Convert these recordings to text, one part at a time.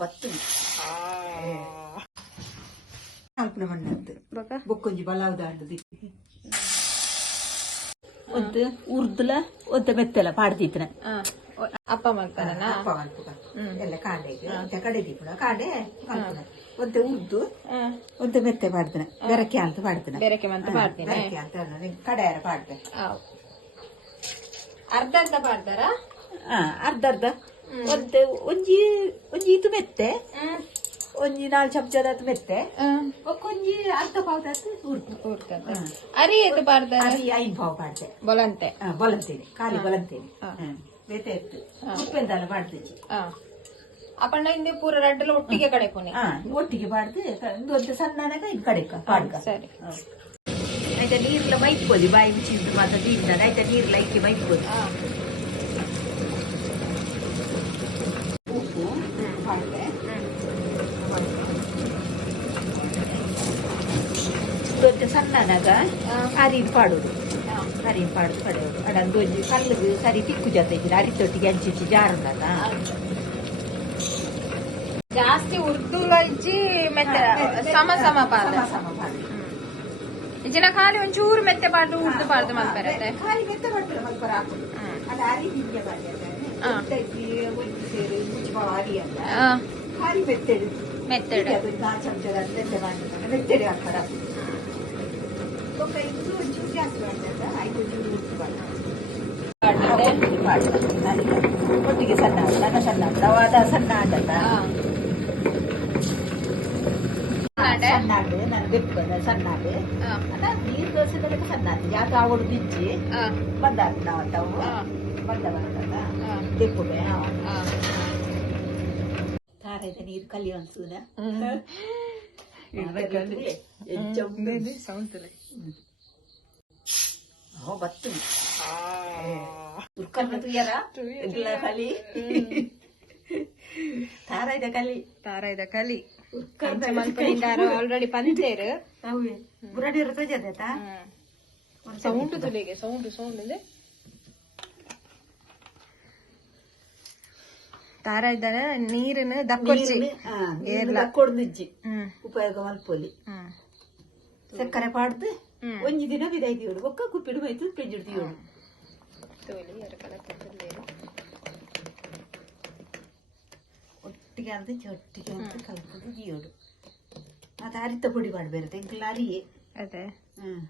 ಬತ್ತು ಅಲ್ಪನ ಮಣ್ಣದ್ದು ಬೊಕ ಬೊಕ್ಕೊಂಜಿ ಬಲಾವ್ದ ಅಂಡದು ಒಂದು ಉರ್ದುಲ ಒಂದು ಮೆತ್ತಲ ಪಾಡ್ದಿತ್ತನ ಅಪ್ಪ ಮಲ್ಪನನ ಅಪ್ಪ ಮಲ್ಪುಗ ಎಲ್ಲ ಕಾಂಡೆಗೆ ಮತ್ತೆ ಕಡೆ. ದೀಪುನ ಕಾಂಡೆ ಮಲ್ಪುನ ಒಂದು ಉರ್ದು ಒಂದು ಮೆತ್ತೆ ಮಾಡ್ತಾನೆ ಬೆರಕೆ ಅಂತ ಮಾಡ್ತಾನೆ ಬೆರಕೆ ಮಂತ ಮಾಡ್ತೀನಿ ಬೆರಕೆ ಅಂತ ಕಡೆಯಾರ ಪಾಡ್ತೆ ಅರ್ಧ ಅರ್ಧ ಪಾಡ್ತಾರ ಹಾ ಅರ್ಧ ಅರ್ಧ. ಒಂದು ಒಂಜಿ ಒಂಜಿ ಇದು ಮೆತ್ತೆ. ಒಂಜಿ ನಾಲ್ ಚಮಚದ ಮೆತ್ತೆ. ಒಂಜಿ ಅರ್ಧ ಪಾವ್ದತ್ತು ಉರ್ದು. ಕೂರ್ತದ ಅರಿ ಎದ್ದು ಬಾರ್ದ ಅರಿ ಐನ್ ಪಾವ್ ಪಾಡ್ದೆ ಬೊಲಂತೆ. ಹಾ, ಬಲಂತೇನೆ ಖಾಲಿ ಬೊಲಂತೇನೆ ಬೇತೆ ಇತ್ತು. ಉಪ್ಪೆಂದಲ್ಲ ಮಾಡ್ತಿದ್ವಿ ಆ. ಅಪ್ಪಣ್ಣ ಹಿಂದೆ ಪೂರ ರಡ್ಡಲ್ಲ ಒಟ್ಟಿಗೆ ಕಡೆ ಕೊನೆ. ಹಾ ಒಟ್ಟಿಗೆ ಪಾಡ್ದು ಒಂದು ಸಣ್ಣನಾಗ ಇದು ಕಡೆಕ ಪಾಡ್ಕ. ಸರಿ. ಆಯ್ತಾ ನೀರ್ಲ ಮೈಕ್ಬೋದು ಬಾಯಿ ಮುಚ್ಚಿದ್ದು ಮಾತ್ರ ನೀರಿನಾಗ ಆಯ್ತಾ ನೀರ್ಲ ಇಕ್ಕಿ ಮೈಕ್ಬೋದು ಆ. ಉಪ್ಪು ಪಾಡ್ದೆ ದೊಡ್ಡ ಸಣ್ಣನಾಗ ಅರಿನ ಪಾಡೋದು. ಅರಿನ ಪಾಡುದು ಪಡೆಯೋದು. ಅಡನ್ ಒಂಜಿ ಕಲ್ಲದು ಸರಿ ತಿಕ್ಕು ಜೊತೆ ಇದ್ರೆ ಅರಿತೊಟ್ಟಿಗೆ ಅಂಚಿಚ್ಚಿ ಜಾರದಲ್ಲ ಜಾಸ್ತಿ ಉರ್ದು ಇಜ್ಜಿ ಮೆತ್ತೆ ಸಮ ಸಮ ಪಾದ ಸಮ ಪಾಡು ಇಜ್ಜಿನ ಖಾಲಿ ಒಂಚೂರು ಮೆತ್ತೆ ಪಾಡ್ದು ಉರ್ದು ಪಾಡ್ದು ಮಲ್ಪರತ್ತೆ ಖಾಲಿ ಮೆತ್ತ ಮಾಡ್ತಾರೆ ಸ್ವಲ್ಪ ಹಾಕೋದು. ಅದು ಅರಿ ಹಿಂಗೆ ಆ, ಖಾಲಿ ಮೆತ್ತಡು. ಮೆತ್ತಡು. ಚಮಚದ ಮೆತ್ತೆಡೆ ಹಾಕ್ತಾರ ಒಮ್ಮೆ ಇದು ಒಂಚೂರು ಜಾಸ್ತಿ ಮಾಡ್ತಾರೆ ಐದು ಒಂಚೂರು ಉಪ್ಪು ಪಾಡ್ತದೆ. ಮಾಡ್ತಾರೆ ಒಟ್ಟಿಗೆ ಸಣ್ಣ ನನ್ನ ಸಣ್ಣ ಸಣ್ಣ ಆಟಲ್ಲ ಆ. ನಾಡೆ? ಸಣ್ಣ ಆಡು ನಾನು ಬೆಕ್ಕೊಂಡೆ ಸಣ್ಣ ನೀರು ದೋಸೆ ಸಣ್ಣ ಯಾಕೆ ಆವಡು ಬಿಚ್ಚಿ? ಆ, ಬಂದಾಕ ನಾವು ತಾವು ಬಂದ. ತಾರದ ನೀರು ಕಲಿ ತಾರಾಯ್ದ ಕಲಿ ಕಲಿ ಆಲ್ರೆಡಿ ಪಂಚೇರ್ ಬುರಾಡಿ ಸೌಂಡ್ ತುಲಿಗೆ ಸೌಂಡ್ ಸೌಂಡ್ ಇದೆ ತಾರ ಇದ್ದಾರ ನೀರಿನ ದಕ್ಕೊಚ್ಚಿ ಕೊಡ್ದಿಜ್ಜಿ. ಹ್ಮ್. ಉಪಯೋಗ ಮಲ್ಪೊಲಿ ಹ್ಮ್. ಸಕ್ಕರೆ ಪಾಡ್ದು ಹ್ಮ್. ಒಂಜಿ ದಿನ ಬಿದಾಯ್ತು ಇವಳು ಒಕ್ಕ ಕುಪ್ಪಿಡು ಬೈತು ಎರಕಲ ಒಟ್ಟಿಗೆ ಅಂತ ಒಟ್ಟಿಗೆ ಅಂತ ಕಲ್ಪದು ಜೀವಡು ಮತ್ತೆ ಅರಿತ ಪುಡಿ ಮಾಡಬೇರೆ ತೆಂಕಲ ಅರಿಯೇ. ಅದೇ. ಹ್ಮ್.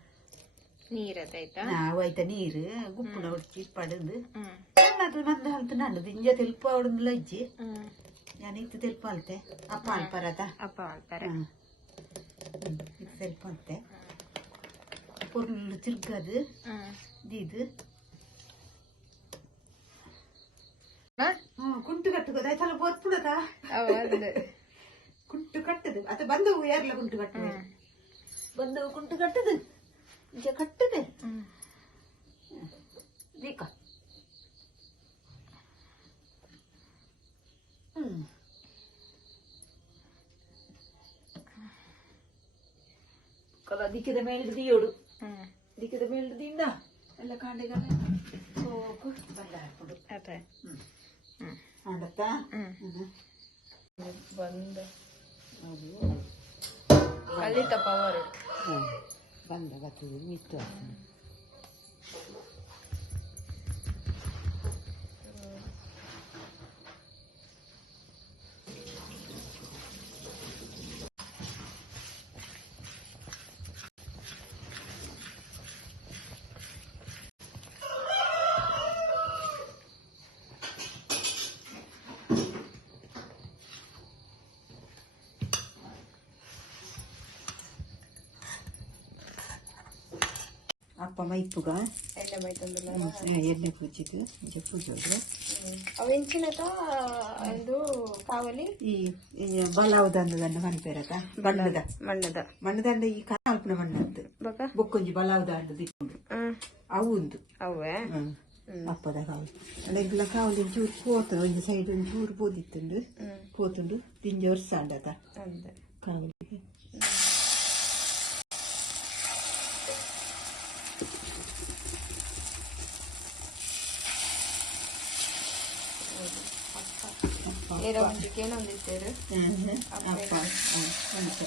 ನೀರ್ ನಾವು ಆಯ್ತ ನೀರು ಗುಪ್ಪುನ ಒಟ್ಟಿ ಪಡೆದು. ಹ್ಮ್. ಅದು ಮಂದ ಹಲ್ತು ನನ್ನದು ಇಂಜ ತೆಲ್ಪ ಅವಡಂದಿಲ್ಲ ಇಜ್ಜಿ ಹ್ಮ್. ನಾನು ಇತ್ತು ತೆಲ್ಪ ಅಲ್ತೆ ಅಪ್ಪ ಅಲ್ಪರದ ಅಪ್ಪ ಮಾಡ್ತಾರೆ ಹ್ಮ್. ಇದು ತೆಲ್ಪ ಅಂತೆ. ಪೊರ್ಲು ತಿರ್ಗದು. ಹ್ಮ್. ಇದು. ಹ? ಹ್ಮ್ ಕುಂಟು ಕಟ್ಟುದು. ಆಯ್ತಲ್ಲ ಬೋತ್ಬಿಡದ ಹೌದು. ಕುಂಟು ಕಟ್ಟದು. ಅದು ಬಂದವು ಯಾರಲ್ಲ ಕುಂಟು ಕಟ್ಟುದು? ಹ್ಮ್. ಬಂದವು ಕುಂಟು ಕಟ್ಟದು. ಈಗ ಕಟ್ಟದೆ. ಹ್ಮ್. ದೀಕ ಹ್ಮ್ ಕಲ ದಿಕ್ಕಿದ ಮೇಲೆ ದಿಯೋಡು ದಿಕ್ಕದ ದಿಕ್ಕಿದ ಮೇಲೆ ದಿಂದ ಎಲ್ಲ ಕಾಂಡೆಗಳ? ಸೋಕು ಬಂದ ಹಾಕೊಂಡು ಮಾಡತ್ತಾ ಬಂದ. ಅದು. ಕಲಿತ ಪವರ್ ಬಂದ ಬರ್ತದೆ. ಮಿತ್ತು ಅಪ್ಪ ಮೈಪುಗ ಎಣ್ಣೆ ಬೈತಂದಿಲ್ಲ ಎಣ್ಣೆ ಪೂಜಿದು ಮುಂಚೆ ಪೂಜೋದು ಅವು ಇಂಚಿನಕ ಒಂದು ಕಾವಲಿ? ಈ ಈ ಬಲಾವುದಂದದನ್ನ ಮನ್ಪೇರಕ ಬಣ್ಣದ. ಮಣ್ಣದ. ಮಣ್ಣದಂಡ ಈ ಕಾಲ್ಪನ ಮಣ್ಣದ್ದು ಬಕ ಬೊಕ್ಕೊಂಜಿ ಬಲಾವುದ ಅಂಡದು ಇಟ್ಕೊಂಡು. ಅವು ಉಂದು ಅವೇ ಹ್ಮ್ ಅಪ್ಪದ ಕಾವಲಿ ಅಡೆಗ್ಲ ಕಾವಲಿ ಒಂಚೂರು ಪೋತ ಒಂದು ಸೈಡ್ ಒಂಚೂರು ಪೋದಿತ್ತುಂಡು ಹ್ಮ್ ಪೋತುಂಡು ದಿಂಜ ವರ್ಷ ಅಂಡದ ಅಂದೆ ಕಾವಲಿಗೆ ಅಪ್ಪ ಏರ ಒಂಜಿಗೆ ಏನೊಂದಿತ್ತೇರು ಅಪ್ಪ ಅಂಚೆ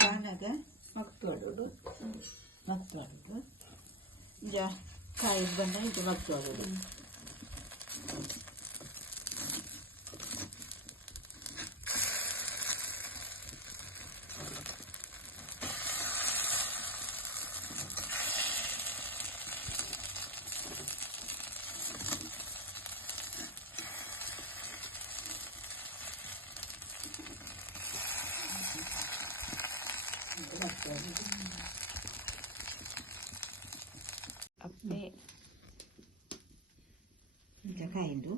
ಜಾನದ ಮಕ್ತುವಾಡೋದು ಮಕ್ತುವಾಡೋದು ಜಾ ಕಾಯಿ ಬಂದ ಇದು ಮಕ್ತುವಾಡೋದು ಅಪ್ಪೆ ಈಗ ಕಾಯಿಂದು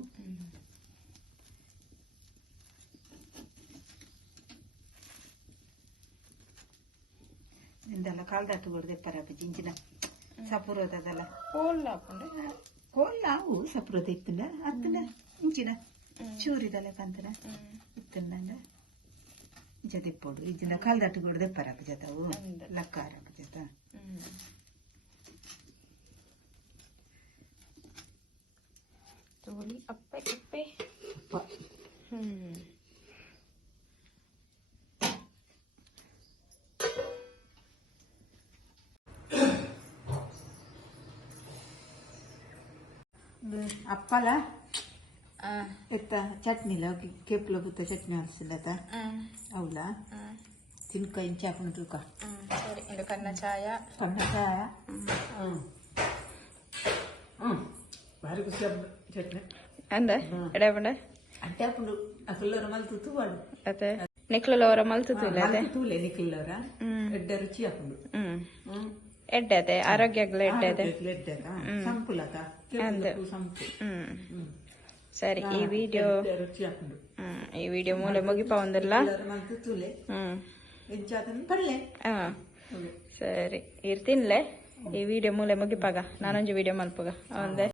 ನಿಂದೆಲ್ಲ ಕಾಲ್ದಾಟು ಕೊಡದೆ ಪರಪ ಜಿಂಜಿನ. ಸಪುರೋದಲ್ಲ ಕೋಲ್ ಹಾಕೊಂಡೆ. ಕೋಲ್ಲ ಅವು ಸಪುರೋದ ಇತ್ತಿನ ಅತ್ತನ ಇಂಚಿನ ಚೂರಿದಲ್ಲ ಕಂತನ ಇತ್ತಂದ ಜದಿಪ್ಪೋಡು ಇಜ್ಜಿನ ಕಾಲ್ದಾಟು ಕೊಡದೆ ಪರಪ ಜತವು ಲಕ್ಕ ಲಕ್ಕಾರಪ ಜತ ತೋಳಿ ಅಪ್ಪೆ ಅಪ್ಪೆ. ಅಪ್ಪ. ಹ್ಮ್. ಅಪ್ಪಲ ಎತ್ತ ಚಟ್ನಿ ಚಟ್ನಿಲ ಕೆಪ್ಲ ಬುತ್ತ ಚಟ್ನಿ ಹರಿಸಿಲ್ಲತ ಅವಳ ತಿನ್ಕ ಇಂಚಿ ಹಾಕೊಂಡು ತೂಕ ಸರಿ. ಕಣ್ಣ ಚಾಯ. ಕಣ್ಣ ಚಾಯ? ಭಾರಿ ಖುಷಿ ಚಟ್ನಿ. ಅಂದ? ಎಡೆ ಬಂಡೆ ಅಟ್ಟೆ ಹಾಕೊಂಡು ಅಕಲ್ಲೋರ ಮಲ್ತು ತೂವಾಡು ಅತ್ತೆ ನಿಕ್ಲಲವರ ಮಲ್ತು ತೂಲೆ ಅದೇ ತೂಲೆ ನಿಕ್ಲಲವರ ಎಡ್ಡೆ ರುಚಿ ಹಾಕೊಂಡು ಹ್ಮ್. ಎಡ್ಡೆ ಅದೇ? ಆರೋಗ್ಯ ಎಡ್ಡೆ ಅದೇ? ಸಂಪುಲಕ ಅಂದ? ಹ್ಮ್. ಸರಿ ಈ ವಿಡಿಯೋ ಈ ವಿಡಿಯೋ ಮೂಲೆ ಮುಗಿಪ ಒಂದಲ್ಲ? ಹಾಂ. ಸರಿ ಇರ್ತೀನಿಲೆ? ಈ ವಿಡಿಯೋ ಮೂಲೆ ಮುಗಿಪಾಗ ನಾನೊಂದು ವಿಡಿಯೋ ಮಲ್ಪಗ ಒಂದೇ